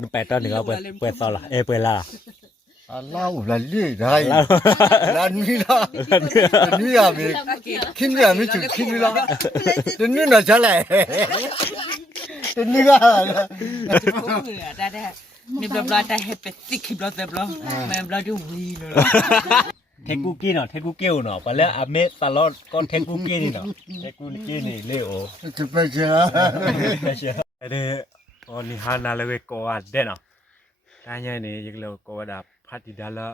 นุ่มแปดตอนหนึ่งเอาเปิดตอนละเปิดละ เล่าละลี่ได้ แล้ว ร้านนี้ละนี่อะมีคิดเนี่ยไม่ถึงคิดละเดี๋ยวนี้น่ะจะไหลเดี๋ยวนี้ก็ ได้นี่บลาได้เฮปติกบลาเซบลาแม่บลาดูวีเลย เทกูกี้เนาะเทกูเกลเนาะไปแล้วอเมตลอดก็เทกูกี้นี่เนาะเทกูกี้นี่เลโอ จะไปเจอ ไม่เชื่อเด้ออนี่ฮานาเลเวโกอ่ะเด้เนาะตายเนี่ยนี่ยิงเลโกดาพัดดิดาละ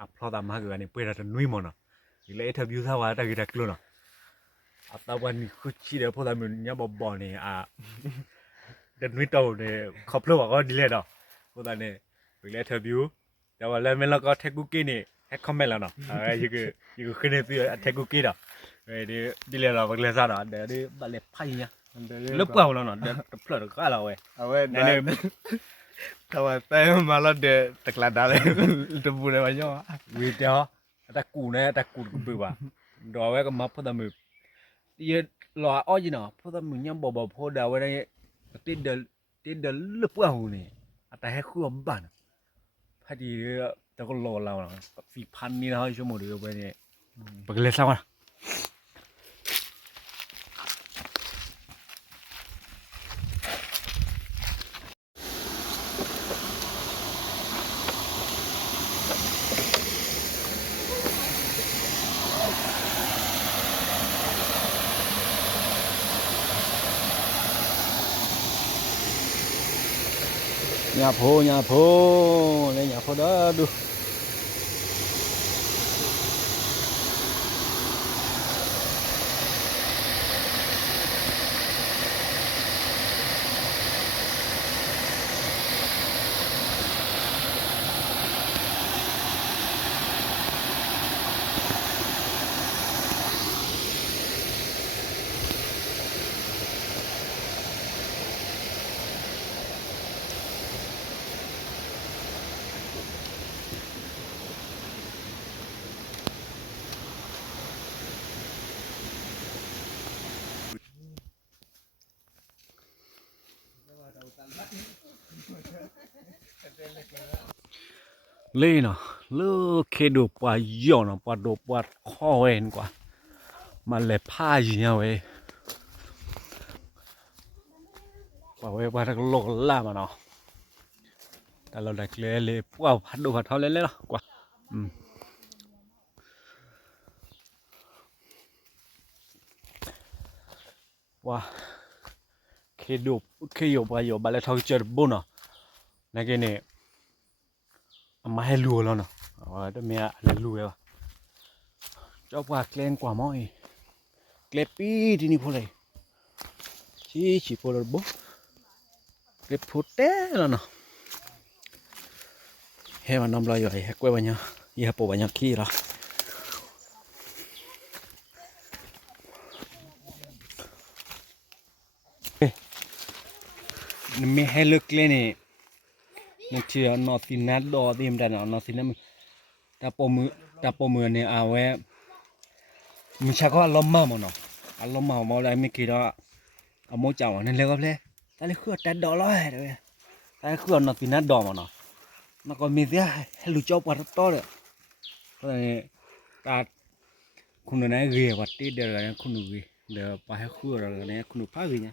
อัพโหลดมาเกินนี่เปิดแล้วนุ้ยมั้งเนาะยิงเลยอินเทอร์วิวซะว่าตะกี้ตะกลุ่นเนาะอัตวันนี้คุชิเดี๋ยวพอทำมันเนี่ยบ่นี่เดินนุ้ยโตเนี่ยขับรถว่าก็ดีเลยเนาะพอตอนนี้ยิงเลยอินเทอร์วิวแต่ว่าแล้วมันแล้วก็เทกูกี้นี่ให้คอมเมนต์แล้วเนาะยิงขึ้นในตัวเทกูกี้เนาะดีเลยเราบักเลซ่าเนาะเดี๋ยวดิบักเลไพ่เนี่ยลูกเปล่าแล้วเนาะเดี๋ยวเพลิดก็เราเว้ย เอาไว้ได้ทำไมแต่มาแล้วเดี๋ยวตะกลาดอะไรจะพูดอะไรย่อ วีเดียวแต่กูเนี่ยแต่กูปื้ว่าดอไว้ก็มาพอดมือยี่รออ้อยเนาะพอดมือยังบ่พอดาวไว้ได้ติดเดินลูกเปล่านี่แต่ให้คู่บ้านพอดีแต่ก็รอเราเนาะ4,000นี่นะชั่วโมงเดียวไปเนี่ยบักเลซ่า nhà phố lên nhà phố đóดูlên nó lơ khi đồ qua giò nó qua đồ qua kho en quá mà lại pha gì nhau ấy bảo vệ qua thằng lộc la mà nóแต่เราได้เลยว้าวพัดดูพัดเท่าเล่นเลยเนาะกว่าว้าเคดูเคโยบายโยบาเลทอกเจอร์บุนเนาะนักเนี่ยมาให้รู้แล้วเนาะว่าเดี๋ยวเมียอะไรรู้แล้วเจ้าว่าเกลนกว่ามั้งเกลปีที่นี่พอเลยชี้พอเลยบุ๊กเกลพูดเต้แล้วเนาะเฮ้ยมันน้ำลายอยู่ไอ้เฮ้ยกล้วยวันนี้ยี่ห้อวันนี้ขี้ละไม่ให้เลิกเล่นนี่นั่นเชื่อนอสินัดดอดีมแต่นอสินัดแต่ปมือเนี่ยเอาไว้มันชักว่าล้มมาหมดเนาะล้มมาอะไรไม่กี่ดอกเอาโมจ่านั่นเลยก็เลยแต่เลยคือแต่ดอร้อยเลยแต่คือนอสินัดดอมาเนาะมันก็มีเสียให้รู้จักปัดต่อเลยเพราะนี่การคุณนายเรียกว่าตีเดี๋ยวอะไรคุณดูเดี๋ยวไปให้คู่อะไรเนี่ยคุณดูภาพวิญญา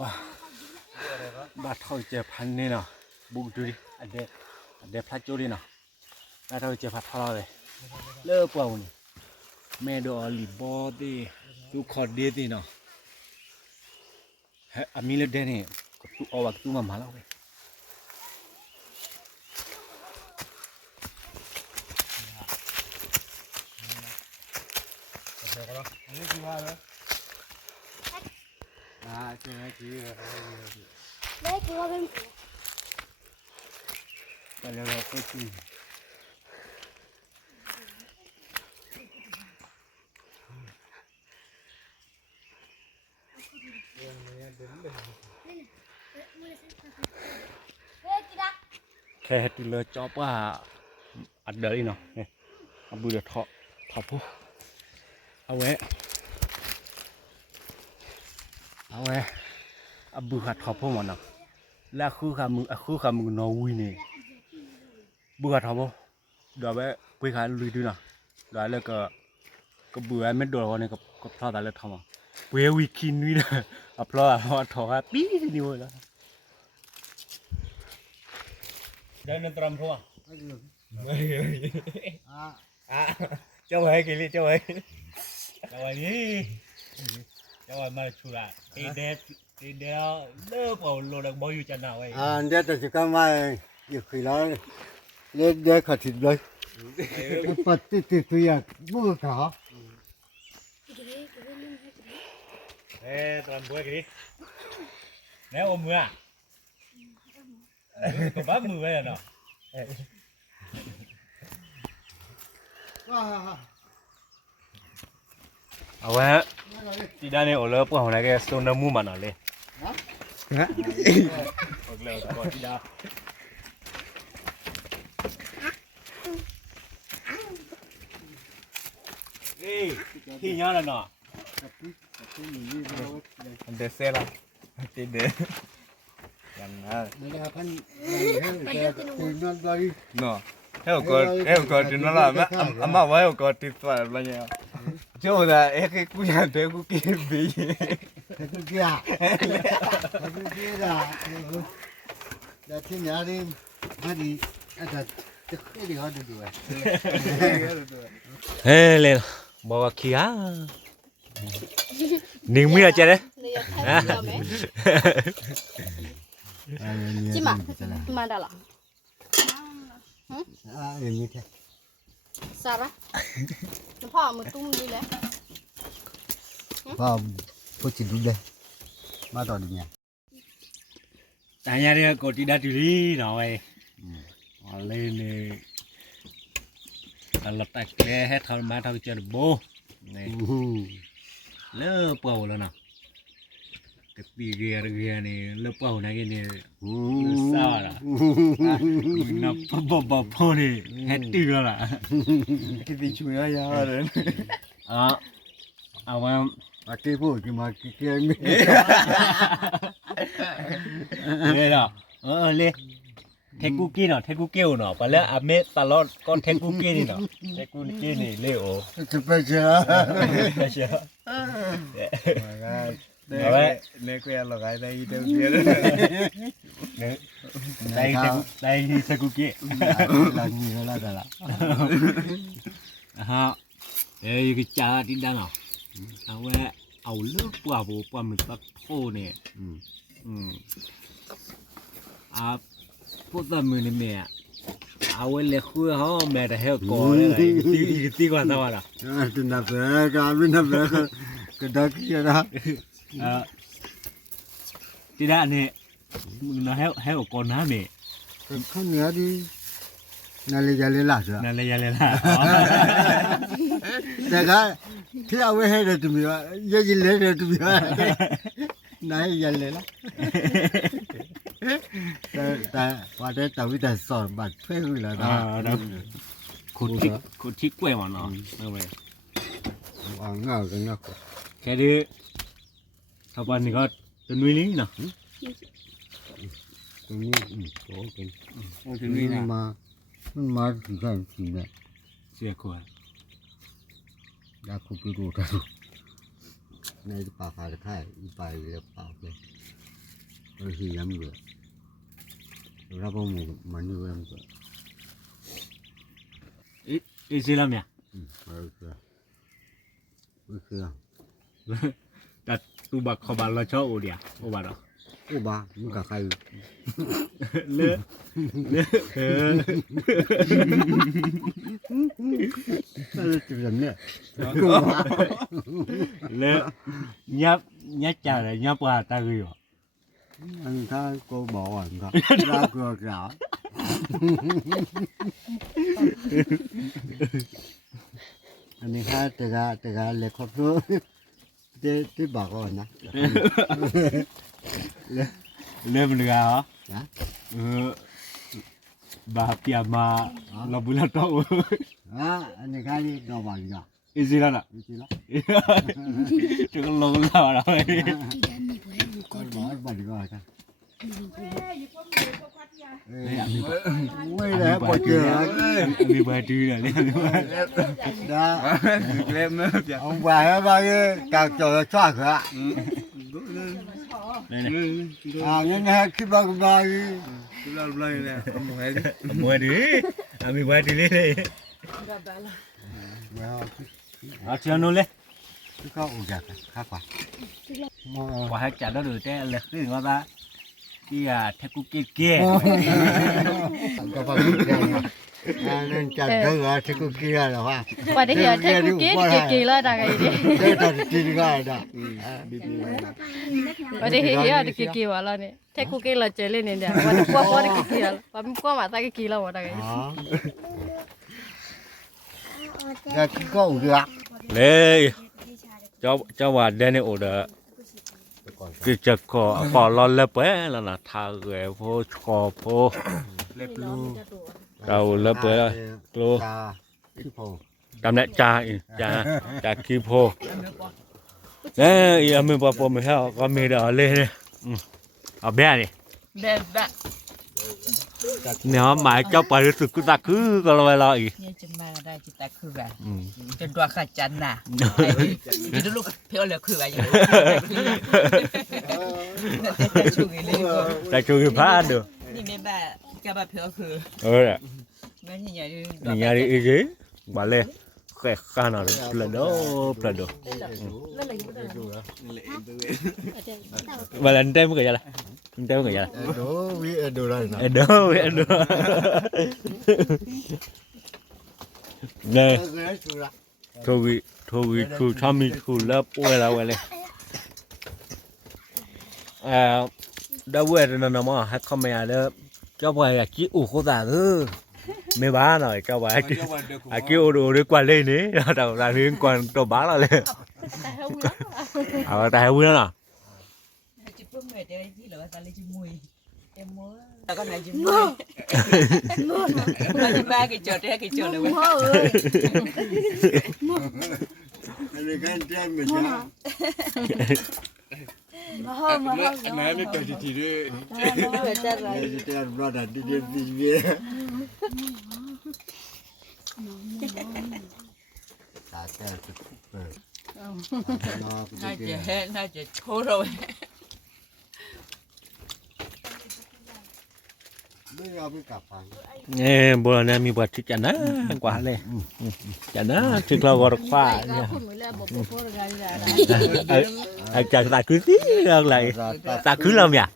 ว้าบาทเท่า7,000นี่เนาะบุกดูดิอันเดพลัดจูดิเนาะบาทเท่า7,000เท่าเลยเลิกเปล่านี่แม่ดอลิบอดีดูคอดีดิเนาะเฮ้ยอามิเลเดนี่ tu o bak tu ma la we khe tu le cho pa ad dari no ne abu de tho po awe abu kha tho po ma na la khu kha mu no wi ni bu kha tho po do be pui kha lu du na do le ko bu ai me do ne ko pha da le tho ma pui wi kin wi na aplo a tho ha pi ni wo la đây nên trầm không cho vậy kì đi cho vậy đi cho vậy mà chua lại thì đeo lớp vào lô được bao nhiêu chân nào vậy để tôi chỉ có mai việc khi đó để khởi thịt rồi bật thì à mua cả ê trầm bữa kì đi nếu ôm mưa à có bắp mưa vậy nào à đi ra này ở lớp của họ này cái stone nó mua mà nó lên ở lớp còn đi đâu đi khi nhớ là nó anh để xe là đi để nó Heo có thì nó là mà heo có thì phải là nhiều. Chứ là cái cú nhà thế cú kia bị. cái kia là thì nhà đi mà đi cái gì họ được rồi ê lên bỏ kia nín mưa chơi đấy Chị mà đã là như thế sao đó nó phò một tung đi đấy vào có chỉ đúng đây mà tao đi nhà tại nhà đi có đi đá đi rồi lên lật tay cái hết thằng má thằng chơi bố này lỡ bầu rồi nào cái tia này lỡ bầu này cái này sao là nó bò này hết tiêu rồi Cái gì chui ra rồi. à cái vụ mà cái kia lên rồi lên thế cú kia nó thế cú kêu nó và lẽ mẹ ta lo con thế cú kia đi nó thế cú kia này liệu chụp bây giờ Đấy, lấy que là cái đây đâu kia đây thế cú kia là nhiều là ha đây cái cha đi đâu nào ao nước qua bộ qua mình bắt thô nè phút giờ mình nè ao lấy khui họ mẹ đã heo cò đấy tí quan sao à tôi nạp về cái bên nạp về cái đó kia đó tí đã nè nó heo con hả mẹ không nhớ đi nãy lấy là rồi nè lấy là đại cái thì ao hết rồi tụi mình giờ gì lấy rồi tụi mình nãy giờ lấy làแต่ว่าได้แต่วิธีสอนบัตรเพื่อนเลยนะ ขุดที่กล้วยมันเนาะเอาไป อ๋อเงากันเงา แค่นี้ถ้าวันนี้ก็จะนุ่ยลิ้นเนาะ ตรงนี้โอ้เป็น จะนุ่ยนะ มันถึงกันจริงเนี่ย เสียขวด อยากคุยดูกันในป่าขาดค่ายอีไปแล้วป่าเลยเราหิยำเลยเราพอมันอยู่ยำเลย อีสิละเมีย ไม่คือ แต่ตูบักขบันเราชอบโอเดียโอบาร์ กูบ้ามึงกับใคร เลือจุดเนี่ยกูบ้า เลือยับจ่าเลยยับว่าตาอยู่ อันถ้ากูบอกว่าก็รักกูจ๋าอันนี้ค่ะแต่ก็เล็กครบทุกที่บอกก่อนนะ เลือมันเหลือเหรอ นะ บาปยามาเราบุญละโต อันนี้ค่ะนี่เราบอกจ้ะ อีสิแล้วน่ะ จริงแล้ว จะก็ลงแล้วเราเลย ก็บอกบอกดีกว่าจ้ะไม่ได้ปวดเจือ มีใบดื้อเนี่ย ได้ เล่มเนอะจ้ะ ông bà nó bao nhiêu càng trời xoa cửa nhưng mà khi bao bao เราเลยเนี่ยเอาหมวยดิ มวยดิมีใบดื้อเลยเอาเชียวนู่นเลย cái có ủ giặc khác quả ว่าให้จัดแล้วดูแต่เลยคือว่าบ้าที่แท็กกูเกี้ย có bao nhiêu nên chặt cái gà thì cũng kia là hoa ว่าได้เหี้ยเทคุกกี้กี่ๆแล้วตาไงดิ cái thật chỉ cái đó ว่าได้เหี้ยกี่ๆว่าแล้วนี่เทคุกกี้เราเจอเล่นเนี่ยว่าพอได้กี่ๆแล้วว่ามันก็มาตากี่ๆแล้วว่าตาไง đó cái có ủ giặc เลยเจ้าว่าเดนโอเดอคือจะขอรอเล็บแล้วนะทาเกยโพชอโพ เล็บลู เราเล็บแล้วกลัว ta cái phô จำได้จ่าคีโพเนี่ยมือปอไม่ให้ก็มีเดอเลยเนี่ยเอาแบ่นี่ แบบแบบ เนี่ยหมายเจ้าไปรู้สึกกูตาคือก็เราไปรออีก เนี่ยจะมาได้จิตตะคือแบบจนตัวขาดจันน่ะกินลูกเพียวเหลือคืออะไรอยู่แต่ช่วงนี้เลย แต่ช่วยพลาดดู นี่ไม่แบบจะแบบเพียวคือ ไม่ใช่ใหญ่ดิ นี่ยาดีอีกบาเล่แค่ข้านาร์พลาดบาลันเต็มกันยังล่ะเต็มกันยัง đồ với đồ này เอ็ดดูเนี่ย cái chủ là ทวีคือชามีคือเลิฟเวลาเลยได้เวทนั่นนะมั้งให้เขาไม่ได้เจ้าไปกี่อุโคตาไม่บ้าหน่อยเจ้าไปกี่อุดูดีกว่าเลยนี่เราเรื่องกว่าตัวบ้าเราเลยเอาแต่ให้วิ่งแล้ว จิบปุ่มเวทได้ที่เหลือตาเลยจิมุยเอ็มมัวแล้วก็ไหนจิมุยเราจะมากี่จดได้กี่จดเลยเว้ย anh cái trên mình chứ แม่ไม่เจอทีด้วย cái trên nó đặt đi đi đi đi ta ta nó น่าจะเฮ็ดน่าจะโชว์เรา ไม่เอาไปกลับฟัง เนี่ยโบราณมีบทที่จะนะกว่าเลยจะนะถึงเราก็รักษาเนี่ยไอ้จากตาคือที่อะไรตาคือเราเนี่ย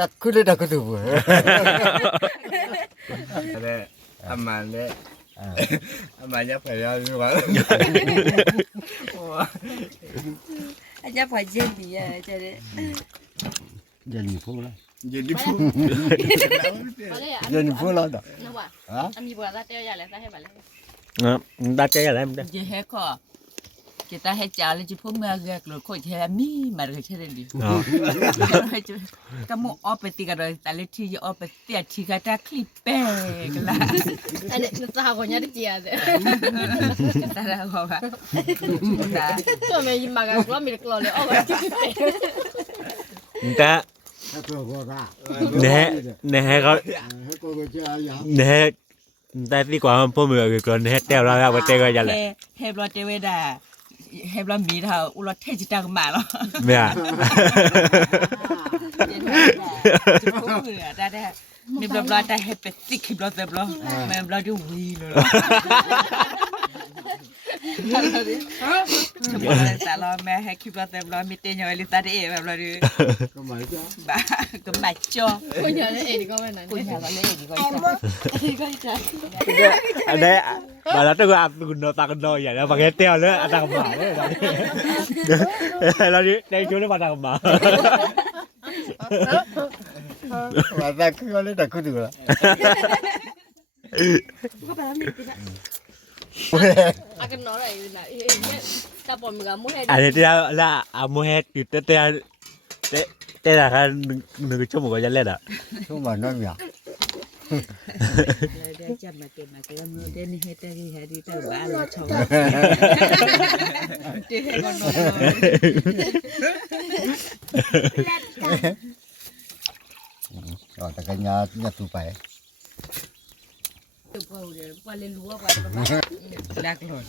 ตัดขึ้นเลยตัดขึ้นตัว เนี่ยอามาเนี่ยอามายับไปแล้วใช่ไหม anh chắc phải chơi gì à chơi đấy เย็นอยู่พูดแล้ว ยืนที่พูด เย็นอยู่พูดแล้วเด้อ นะว่า ฮะ อันมีบัวตาเตี้ยใหญ่เลยตาให้บัดเลย ตาใจอะไรมัน chị hết khó chị ta hết trả lên chị phun mưa gạt rồi coi thế mi mà rồi chơi đi cái mũ ốp bị cái rồi ta lấy chi ốp bị tiệt chi cái ta clip bè cái là อันนี้จะหาคนยัดเจียเด้ ta ra gọi bạn ta ตัวแม่ยิ้มมากก็มีกลอเลยออกไป แต่ ถ้าตัวก็ได้ เนี่ยเขา ให้ตัวก็จะเอาอย่าง เนี่ยแต่ที่กว่าพ่อเมืองก็เนี่ยเต้าเราแล้วเต้ก็ยังไง hết lo chơi về đà hết lo mì thảo u lo thế chỉ tăng mà lo เนี่ย จะพูดเหนือได้ได้มีบลอได้เห็ดเป็ดสิคลิปเราเต็มแล้วแม่บลอดูวีเลย แต่เราแม่ให้คิดว่าแต่เรามีเตียงอยู่ลิตาเดแบบเราดิ ก็หมายก็ บ้าก็ไม่จ่อ คนเดียวนั่นเองก็ไม่นั่น คุณ เนี่ย อยากเล่นดีกว่า อันนี้มาแล้วตัวอัดกุนโนตากันโนอย่างนี้บางทีเตี้ยเลยอัดตากหมาเลยเราในช่วงนี้มาตากหมา มาแต่ก็เลยแต่ก็ดูละ อากันน้อยเลยนะเนี่ยแต่ปนมือกับมือให้ อันนี้ที่ละอาโมเฮตอยู่เตะละกัน1 ชั่วโมงก็จะเล่นอ่ะ ช่วงวันนั้นเนี่ย เดี๋ยวจะมาเก็บมือเดี๋ยวนี้เฮ็ดได้ดีให้ดีแต่บ้านเราชอบเดี๋ยวให้ก่อนนอน อ๋อแต่กันยาตูไป ว่าเรียนรู้ว่า ลักหล่น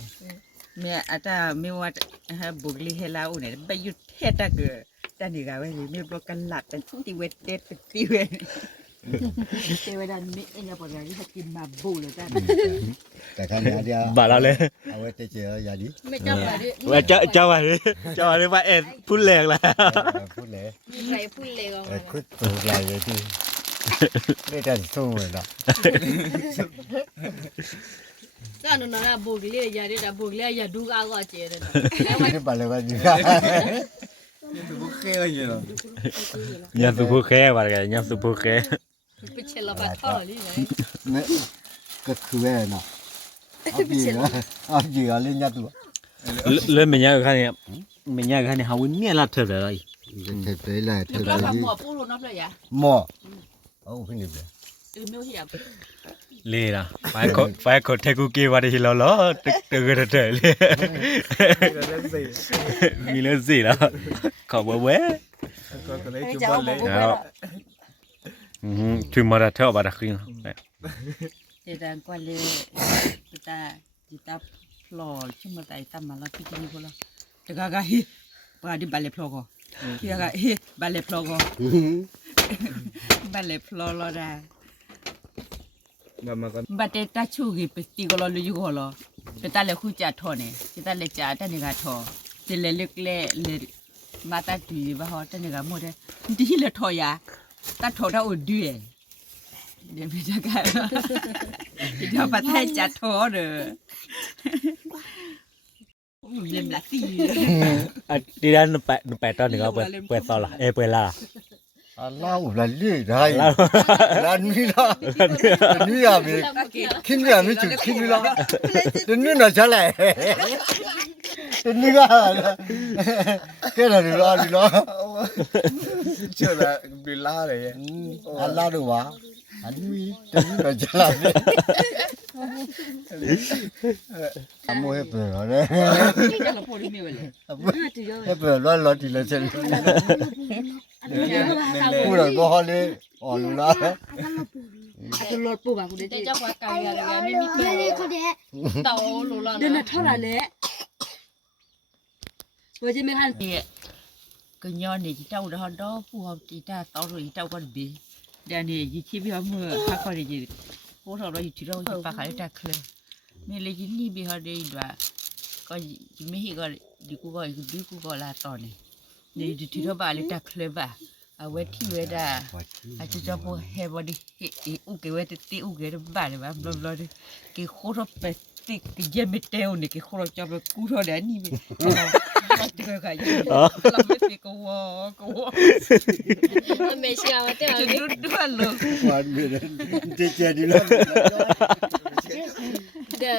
แม่อาจารย์ไม่ว่าบุกลีเฮลาอุเนี่ยไปหยุดเทศตะเกอแต่นี่ก็ไม่มีโปรกันหลักแต่ตีเวทเด็ดตีเวทเทวดาไม่เอ็นจะบอกว่าที่กินมาบูเลยจ้ะ แต่กันยาเดียว บาเราเลย เอาไว้เจอยาดี ไม่เจ้าอะไรดิ ว่าเจ้าอะไรว่าเอ็ดพูดแรงแล้ว พูดเลย ใครพูดเลยก็ คุดตัวใหญ่เลยที่ได้แต่สู้เลยเนาะ ก็หนูน่ะบุกเรียยาดิบุกเรียยาดูก้าวก็เจอเลย ไม่ได้ไปเลยวันนี้ บุกเกอร์อยู่เนาะ ยังสุภูแค่ว่าไงยังสุภูแค่ ไปเชลล์ท่อเลยไหม เนี่ยก็คือแม่เนาะเอาปีนะเอาเหยื่อเล่นยัดตัว เริ่มเป็นยังไงครับเนี่ยเป็นยังไงครับเนี่ยเขาเนี่ยละเท่าไหร่ เทปเลยแหละเทป เรา เลย ทำหมอปูรุนนับเลยอ่ะ หม้อเอาขึ้นดิบเลย ไม่เหี้ย เลยนะไฟกดเทกูกีว่าที่เราล้อตึกเถอะเลยมีเรื่องสิแล้วขอบเว้ย ก็เลยจุบบอลเลย แล้วถึงมาเท่าบาดขึ้น เจดังกว่าเลยจิตาพลอชุ่มมาแต่ตั้มมาแล้วพี่จะนี่พอแล้วแต่ก็ฮิปาดิบาเลพลอก็ที่ก็ฮิบาเลพลอก็บาเลพลอแล้วได้ มาก่อน บัดตาชูกีไปตีก็รอลุยก็รอเป็นตาเลคู่จ่าทอเนี่ยเป็นตาเลจ่าแต่นี่ก็ทอเจเลเล็กเล่เลมาตาตุยบ้าฮอแต่นี่ก็หมดเลยดีเลยทอยาตาทอได้อุดด้วยเดี๋ยวพี่จะกันเดี๋ยวปัดให้จ่าทอเด้อเล่มละตี ที่ด้านนุ่มแปดตอนหนึ่งเอาเปิดต่อละเปิดละ เล่าละลี่ได้ร้านนี้ละนี่อ่ะมีคิดเนี่ยไม่จุดคิดนี่ละเดี๋ยวนี้น่ะใช่เลยเดี๋ยวนี้ก็แค่ไหนดีละดีละ เชื่อละบิลล่าเลย อันละดูวะอันนี้เดี๋ยวนี้น่ะใช่เลยทำโมให้เปิดเลย เราพูดไม่ไหวเลย ให้เปิดร้อนร้อนทีละเส้นพูดหน่อยบ่ฮอเลยอ๋อรู้ละ อาจจะลดปูแบบคุณ แต่เจ้าว่าไก่อะไรไม่มีเพื่อนเต่าหลุดแล้ว เดิน นะ เท่าไหร่เลยว่าจะไม่ทันก็ย้อนนี่ที่เจ้าดอดอปูเขาที่เจ้าต่อรู้ที่เจ้าก็ดีเดี๋ยวนี้ยี่ที่พี่เขาเมื่อฮักก็ดีพวกเราอยู่ที่เราอยู่ปากขายตะเคลนี่เลยที่นี่พี่เขาได้ด้วยก็ไม่เห็นก็ดีกูก็ดีกูก็ลาตอนนี้นี่อยู่ที่เราบ้านเลยตะเคลบ้าเอาไว้ที่เวดาอาจจะจะพอเฮบอดีอุกเกเวติอุกเก的บ้านเลยบ้าบลอดิque juro pesti que ya me teo ni que juro ya me curo de anime te que calla la me fico wo ไม่เชื่อว่าเจ้า จะดูด้วยลูก วันเมื่อนั้นเจ๊ดีละ เดี๋ยว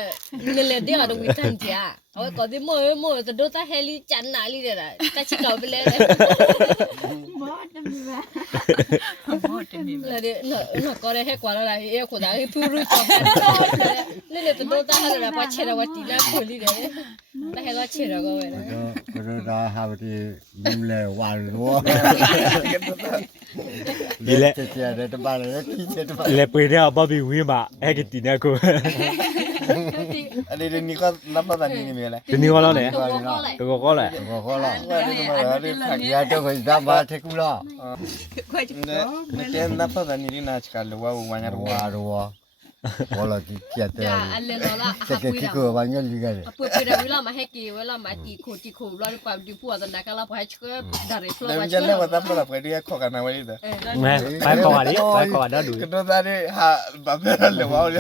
เดี๋ยวดูวิธีจ้าเอาก็ที่มั่วจะดูตาเฮลิจันนาลีเด้อตาชิคาไปเลย หมอจะมี แล้วเดี๋ยวก็ได้ให้กว่าแล้วเอ้คนนั้นพูดรู้จักกันนี่เลยจะดูตาให้เราไปเชื่อว่าตีน่าคุยเลยแต่ให้เราเชื่อก็ไม่ได้ ก็ได้หาวิธียิ้มเลยหวานรัว ดีแหละ เจ๊ได้ตบ้านเลยที่เจ๊ตบ้าน เลยปืนเนี่ยบอบบี้วิมาไอ้กิติเนี่ยกู อันนี้ก็นับภาษานี่มีอะไร ทีนี้ว่าเราเนี่ย ตัวก็เลย ตัวก็แหละ ก็ละยาเจ้าก็ได้มาเทกุละ ค่อยจะ เนี่ยนับภาษานี่น่าจะกันหรือว่าวันนี้ รัวรัว ဘောလာကြီးပြတ်တယ် ဒါအလဲလောလာအ စက်က ပွေး ကီ တာ ကိုဘာညလိကလေ အပွေးပွေးတာဝီလာမဟဲကီဝလာမတီခိုလာပပဒီပူအဒနာကလာပါချကဒါရီဖလော ဒါ ဝါ မှ ချ လည်းဝတ်တာပလာပရီခေါ်ကနာဝိဒါ မဲဘိုက်ကောပါလေဘိုက်ကောပါတော့ဒူ ကတော့ဒါနဲ့ဟာဘာပဲလဲဝါရ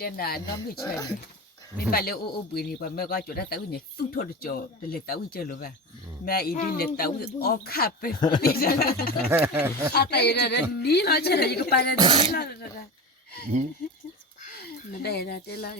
တဲ့နာငါမချဲနေပါလေအိုဘွေနေပါမကကြတာတူနေသူ့ထော်ကြောလေတူကျလို့ပဲမဲအီဒီလေတူအော်ခပ်ပဲအတိုင်ရတဲ့နီလာချဲရကပါနေနီလာနတဲ့ရတဲ့လာ